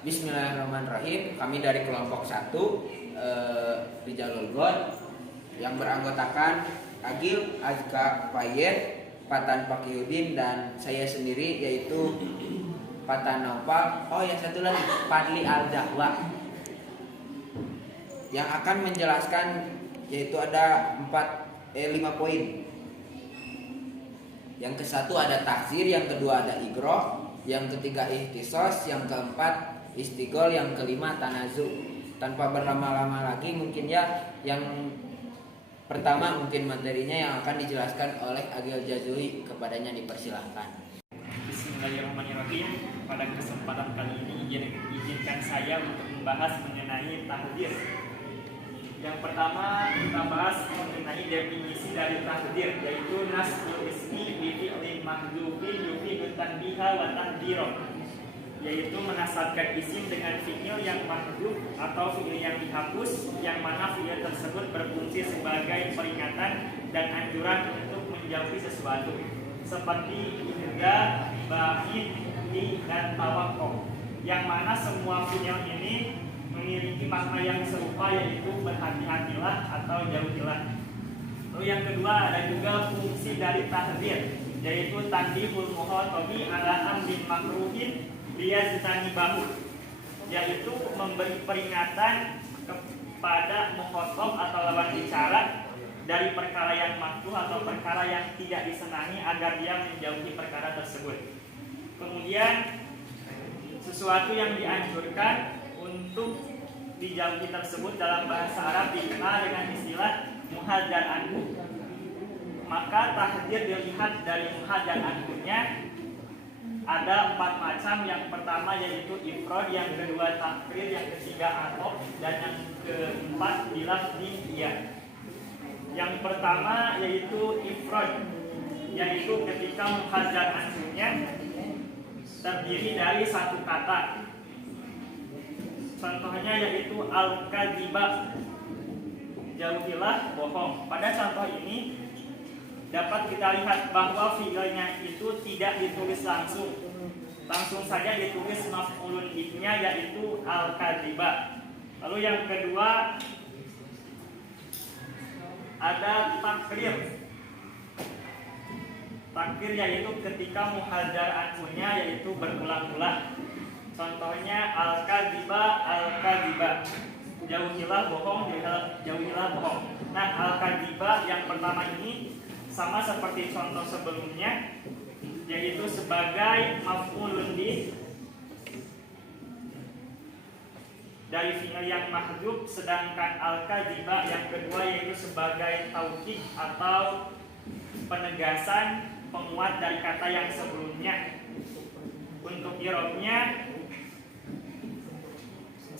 Bismillahirrahmanirrahim. Kami dari kelompok 1 Rijalul God yang beranggotakan Agil, Azka, Payet, Patan Pakyudin, dan saya sendiri yaitu Patan Naufal. Oh, yang satu lagi Fadli Al-Dahwa yang akan menjelaskan, yaitu ada 5 poin. Yang ke-1 ada takzir, yang kedua ada igroh, yang ketiga ihtisos, yang keempat istigol, yang kelima tanazu. Tanpa berlama-lama lagi, mungkin yang pertama mungkin materinya yang akan dijelaskan oleh Agil Jazuli, kepadanya dipersilahkan. Bismillahirrahmanirrahim. Pada kesempatan kali ini izinkan saya untuk membahas mengenai takdir. Yang pertama kita bahas mengenai definisi dari takdir, yaitu nasbul ismi bi fi'lin mahdhufin yufidu tanbiha wa tahdhira, yaitu menasabkan isim dengan fi'il yang mahdhuf atau fi'il yang dihapus, yang mana fi'il tersebut berfungsi sebagai peringatan dan anjuran untuk menjauhi sesuatu, seperti ihda, ba'id, li, dan tawaqquf, yang mana semua fi'il ini memiliki makna yang serupa, yaitu berhati-hatilah atau jauhilah. Lalu yang kedua ada juga fungsi dari tahdzir, yaitu tanbihul mukhatabi ala amrin makruhin liyajtanibahu, yaitu memberi peringatan kepada mukhatab atau lawan bicara dari perkara yang makruh atau perkara yang tidak disenangi agar dia menjauhi perkara tersebut. Kemudian sesuatu yang dianjurkan untuk dijauhi tersebut dalam bahasa Arab dikenal dengan istilah muhadzar anhu. Maka tahdzir dilihat dari muhadzar anhunya ada 4 macam. Yang pertama yaitu ifrad, yang kedua takrir, yang ketiga atop, dan yang keempat bilafzi iya. Yang pertama yaitu ifrad, yaitu ketika muhadzar anhunya terdiri dari satu kata. Contohnya yaitu al-kadziba, jauhilah bohong. Pada contoh ini dapat kita lihat bahwa fi'ilnya itu tidak ditulis langsung saja ditulis maf'ulun bihnya, yaitu al-kadziba. Lalu yang kedua ada takrir. Takrir yaitu ketika muhadzar anhunya yaitu berulang-ulang. Contohnya al-kadziba, jauhilah bohong, jauhilah bohong. Nah, al-kadziba yang pertama ini sama seperti contoh sebelumnya, yaitu sebagai maf'ulun bih dari fi'il yang mahdhuf, sedangkan al-kadziba yang kedua yaitu sebagai taukid atau penegasan penguat dari kata yang sebelumnya. Untuk i'rabnya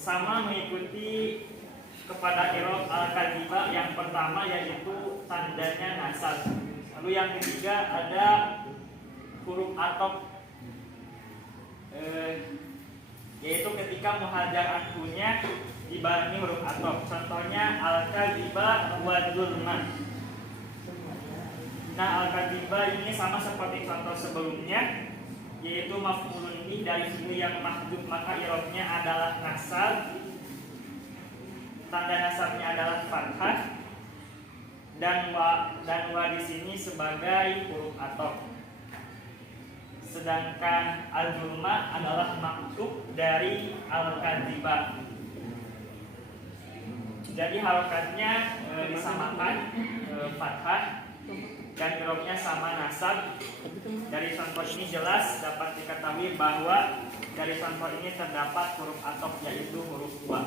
sama mengikuti kepada i'rab al-kadziba yang pertama, yaitu tandanya nasab. Lalu yang ketiga ada huruf atop, yaitu ketika muhadzar anhunya dibarengi huruf atop. Contohnya al-kadziba wa dzulma. Nah, al-kadziba ini sama seperti contoh sebelumnya, yaitu maf'ulun bih dari fi'il yang mahdhuf, maka i'rabnya adalah nasab. Tanda nasabnya adalah fathah, dan wa di sini sebagai huruf atop. Sedangkan al-zulma adalah maktub dari al-kadziba. Jadi harokatnya disamakan fathah dan i'rabnya sama nasab. Dari contoh ini jelas dapat diketahui bahwa dari contoh ini terdapat huruf atop, yaitu huruf wa.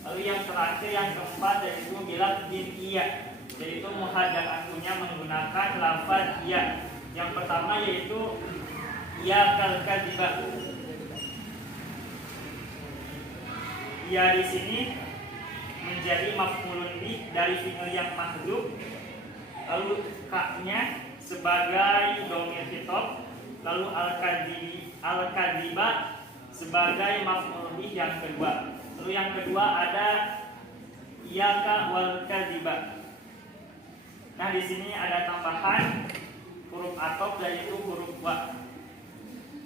Lalu yang terakhir, yang keempat, yaitu bilafzi iya, yaitu muhadzar anhunya menggunakan lafaz iya. Yang pertama yaitu ya kal-kadziba. Iya di sini menjadi maf'ulun bih dari fi'il yang mahdhuf. Lalu ka-nya sebagai dhamir khitab, lalu al-kadziba sebagai maf'ul bih yang kedua. Lalu yang kedua ada iyyaka wal kadziba. Nah, di sini ada tambahan huruf atop, yaitu huruf wa.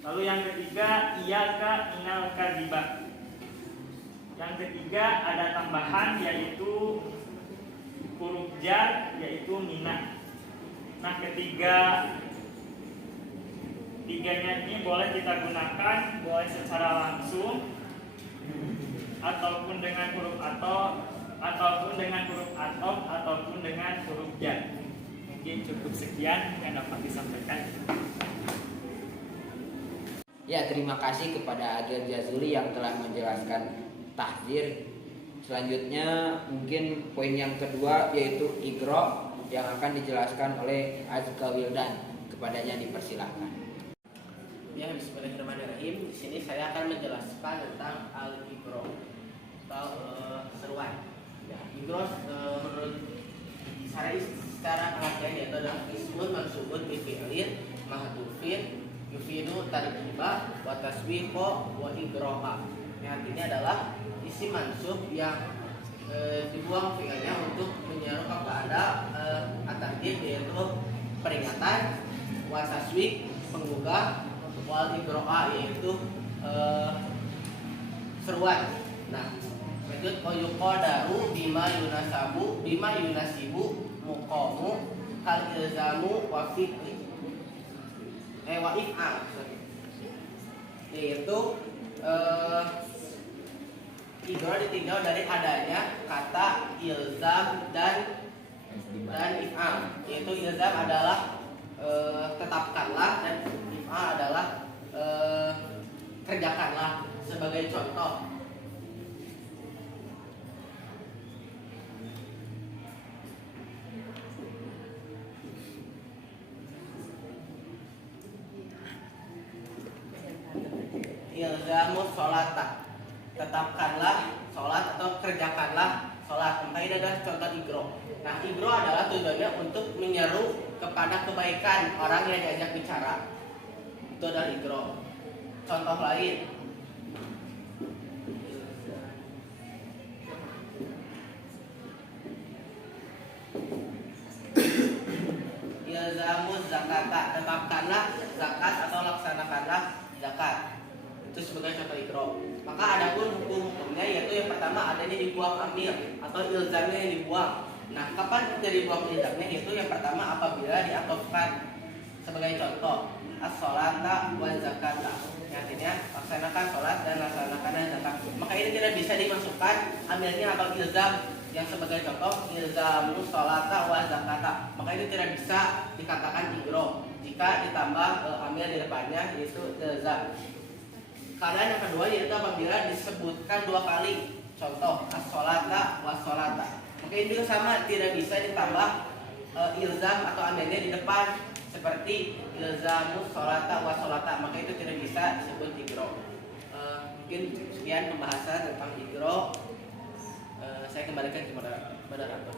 Lalu yang ketiga, iyaka minal kadziba. Yang ketiga ada tambahan yaitu huruf jar yaitu mina. Nah, tiganya ini boleh kita gunakan boleh secara langsung ataupun dengan huruf atau ataupun dengan huruf atof ataupun dengan huruf jar. Mungkin cukup sekian yang dapat disampaikan. Ya, terima kasih kepada Agil Jazuli yang telah menjelaskan tahdzir. Selanjutnya mungkin poin yang kedua yaitu igro yang akan dijelaskan oleh Azka Wildan. Kepadanya dipersilahkan. Ya, bismillahirrahmanirrahim. Di sini saya akan menjelaskan tentang al-igro atau seruan. Ya, igro menurut secara pengertian yaitu adalah ismun mansubun bi fi'lin mahdhufin yufidu tarkiba wa taswiqo wa igroha. Yang artinya adalah isim mansub yang dibuang fi'ilnya untuk menyeru kepada at-taqdim yaitu peringatan, wa taswiq penggugah, wal igroha yaitu seruan. Nah, lanjut yuqadaru bima yunasibu muqamu kal ilzamu wa fi'li wa if'al, yaitu igro ditinggal dari adanya kata ilzam dan if'al, yaitu ilzam adalah tetapkanlah dan if'al adalah kerjakanlah. Sebagai contoh, ilzamu sholata, tetapkanlah sholat atau kerjakanlah sholat. Maka ini adalah contoh igro. Nah, igro adalah tujuannya untuk menyeru kepada kebaikan orang yang diajak bicara. Itu adalah igro. Contoh lain, ilzamu zakata, tetapkanlah zakat atau laksanakanlah zakat. Itu sebagai contoh igro. Maka ada pun hukum-hukumnya, yaitu yang pertama adanya dibuang amil atau ilzamnya yang dibuang. Nah, kapan jadi dibuang ilzamnya? Itu yang pertama apabila diatofkan. Sebagai contoh, as-sholata wa zakata, artinya laksanakan sholat dan laksanakan zakat. Maka ini tidak bisa dimasukkan amilnya atau ilzam. Yang sebagai contoh, ilzamu sholata wa zakata, maka ini tidak bisa dikatakan igro jika ditambah amil di depannya, yaitu ilzam. Keadaan yang kedua yaitu apabila disebutkan dua kali, contoh as-sholata wa sholata, maka ini sama, tidak bisa ditambah ilzam atau amilnya di depan, seperti ilzamu sholata wa sholata, maka itu tidak bisa disebut igro. Mungkin sekian pembahasan tentang igro. Saya kembalikan ke moderator.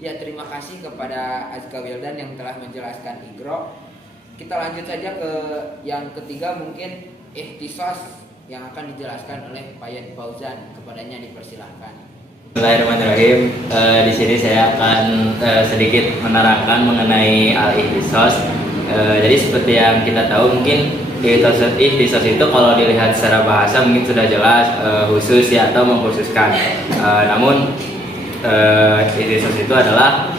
Ya, terima kasih kepada Azka Wildan yang telah menjelaskan igro. Kita lanjut saja ke yang ketiga, mungkin ihtisos yang akan dijelaskan oleh Pak Yad Fauzan. Kepadanya dipersilahkan. Bismillahirrahmanirrahim. Di sini saya akan sedikit menerangkan mengenai al-ihtisos. Jadi seperti yang kita tahu, mungkin ihtisos itu kalau dilihat secara bahasa mungkin sudah jelas khusus ya atau mengkhususkan. Namun ihtisos itu adalah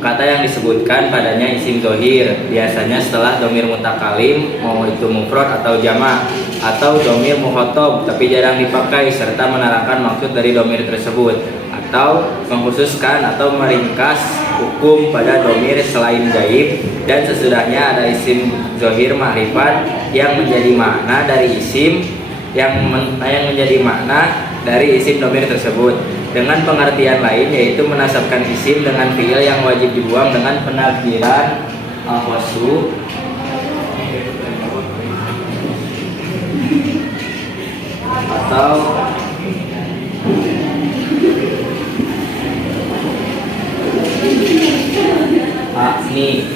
kata yang disebutkan padanya isim dhohir, biasanya setelah domir mutakalim, mau itu mufrad atau jamak, atau domir mukhatab tapi jarang dipakai, serta menerangkan maksud dari domir tersebut, atau mengkhususkan atau meringkas hukum pada domir selain gaib, dan sesudahnya ada isim dhohir ma'rifat yang menjadi makna dari isim yang menjadi makna dari isim domir tersebut. Dengan pengertian lain yaitu menasabkan isim dengan fiil yang wajib dibuang dengan penakdiran al-waslu atau akni.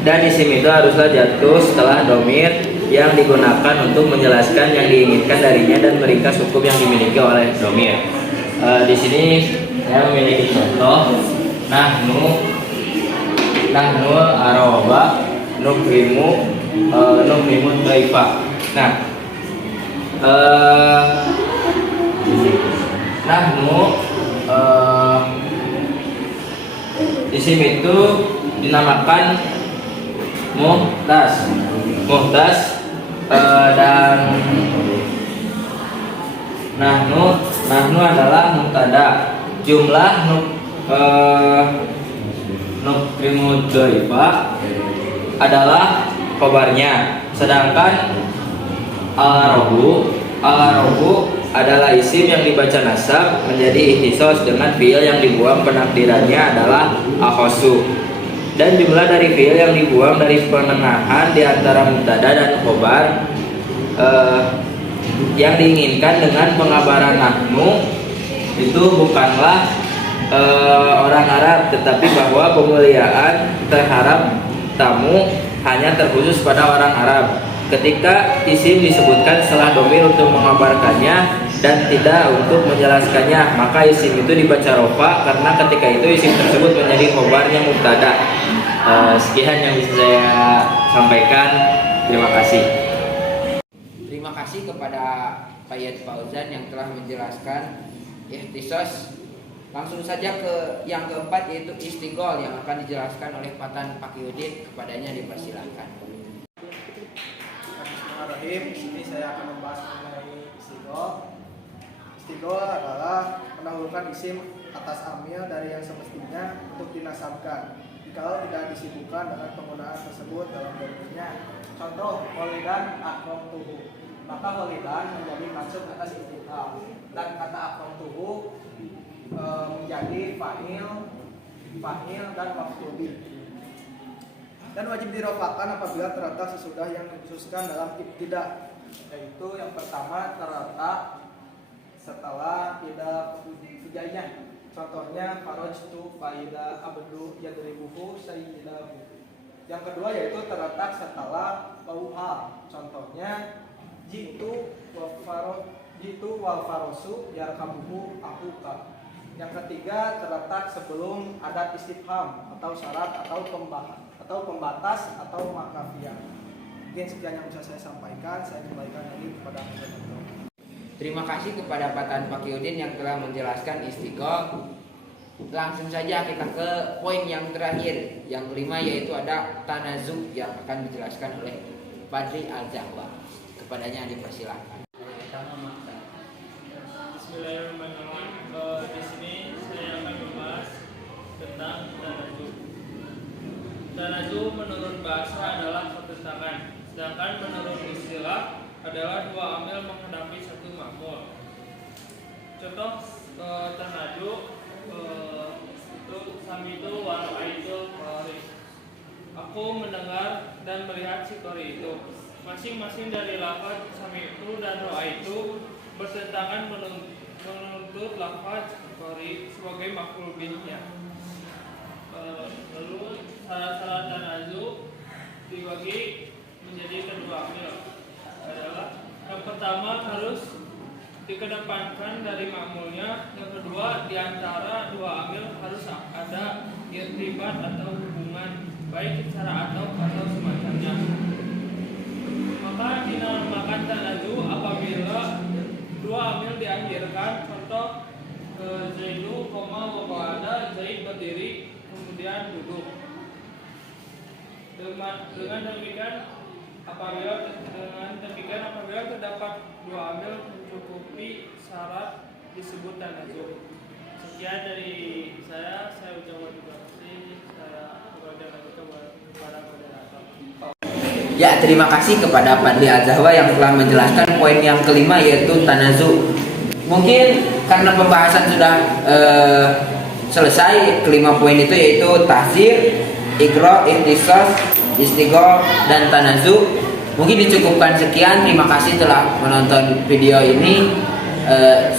Dan isim itu haruslah jatuh setelah domir yang digunakan untuk menjelaskan yang diinginkan darinya dan meringkas hukum yang dimiliki oleh domir. Di sini saya memiliki contoh nahnu aroba nukrimu dhaifa. Nah, nahnu isim itu dinamakan muhtas dan nahnu adalah mubtada. Jumlah nukrimu dhaifa adalah khabarnya, sedangkan al-rabu adalah isim yang dibaca nasab menjadi ihtisos dengan fiil yang dibuang penakdirannya adalah akhosu. Dan jumlah dari fiil yang dibuang dari penengahan di antara mubtada dan khobar yang diinginkan dengan pengabaran nahnu itu bukanlah orang Arab, tetapi bahwa pemuliaan terhadap tamu hanya terkhusus pada orang Arab. Ketika isim disebutkan setelah domir untuk mengabarkannya dan tidak untuk menjelaskannya, maka isim itu dibaca rofa karena ketika itu isim tersebut menjadi khobarnya mubtada. Sekian yang bisa saya sampaikan. Terima kasih. Terima kasih kepada Pak Yad Fauzan yang telah menjelaskan ihtisos. Langsung saja ke yang keempat, yaitu istigol yang akan dijelaskan oleh Patan Pakyudin. Kepadanya dipersilakan. Bismillahirrahmanirrahim. Di sini saya akan membahas mengenai istigol. Istigol adalah mendahulukan isim atas amil dari yang semestinya untuk dinasabkan jikalau tidak disibukkan dengan penggunaan tersebut dalam domirnya. Contoh, holidan akrom tuhu, maka holidan menjadi mansub atas istigol dan kata akrom tuhu menjadi fa'il dan maf'ul bih. Dan wajib dirofakan apabila terletak sesudah yang dikhususkan dalam ibtida, yaitu yang pertama terletak setelah ida fujaiyah. Contohnya farajtu faida abdu yadribuhu sayyidahu. Yang kedua yaitu terletak setelah lauha. Contohnya jitu wal farosu yarkabuhu akuka. Yang ketiga terletak sebelum adat istifham atau syarat atau pembatas atau maknafiyah. Mungkin sekian yang bisa saya sampaikan. Saya kembalikan lagi kepada moderator. Terima kasih kepada Patan Pakyudin yang telah menjelaskan istigol. Langsung saja kita ke poin yang terakhir, yang kelima, yaitu ada tanazu yang akan dijelaskan oleh Badri Al-Zahwa. Kepadanya dipersilakan. Bismillahirrahmanirrahim. Di sini saya akan membahas tentang tanazu. Tanazu menurut bahasa adalah satu tangan, sedangkan menurut istilah adalah dua amil menghadapi satu makmul. Contoh tanazu itu samitu wa ra'aitu qari. Aku mendengar dan melihat si qari itu. Masing-masing dari lafaz samitu dan ra'aitu bertentangan menuntut lafaz qari sebagai maf'ul bihnya. Lalu syarat-syarat tanazu dibagi menjadi kedua amil adalah yang pertama harus dikedepankan dari makmulnya, yang kedua di antara dua amil harus ada irtibat atau hubungan baik secara atau semacamnya. Maka dinamakan tanazu apabila dua amil diakhirkan. Contoh Zaidu koma waqa'ada, Zaid berdiri kemudian duduk. Dengan demikian apabila terdapat dua amil mencukupi syarat disebut tanazu. Sekian dari saya ucapkan terima kasih. Saya kembali lagi kepada moderator. Ya, terima kasih kepada Padli Al-Zahwa yang telah menjelaskan poin yang kelima, yaitu tanazu. Mungkin karena pembahasan sudah selesai, kelima poin itu yaitu tahzir, iqra, ihtisas, istigol, dan tanazu. Mungkin dicukupkan sekian. Terima kasih telah menonton video ini.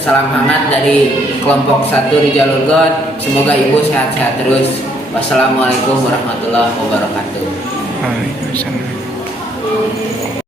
Salam hangat dari kelompok 1 Rijalul God. Semoga ibu sehat-sehat terus. Wassalamualaikum warahmatullahi wabarakatuh. Waalaikumsalam.